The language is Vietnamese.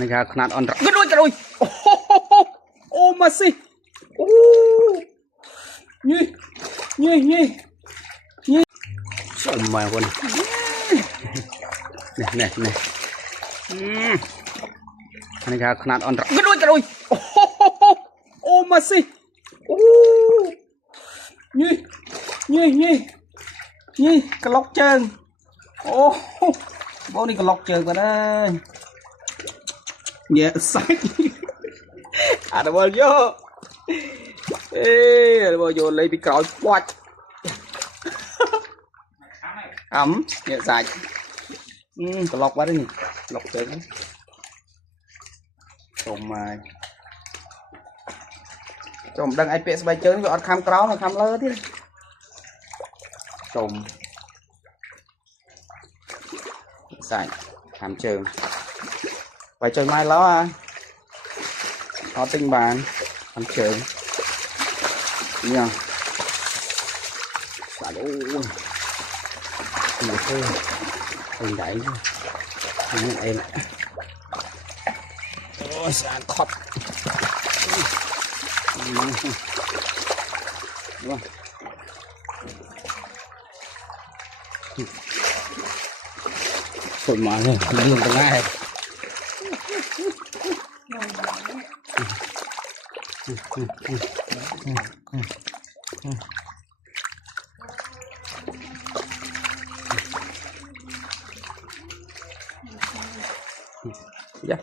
này là khăn on rất đôi rồi ô mà xí ô nhỉ nhỉ nhỉ nhỉ sao mà con này này này là khăn on rất đôi rồi ô mà xí ô nhỉ nhỉ nhỉ nhỉ cái lóc chân ô bố đi cái lóc chân vào đây nhẹ sai ada bao vô ada bao vô lấy bị còi quạt ấm nhẹ sai cái lóc quá đấy nhỉ lóc chân trồng đằng ai PS bay chơi nó khăm cáo nó khăm lơ thế trồng sai khăm trường phải chơi mai ló à nó tinh bàn khăm trường nha xả đủ nhiều thứ mình đẩy em ôi xả khóc thôi mà này đường tầng hai yeah.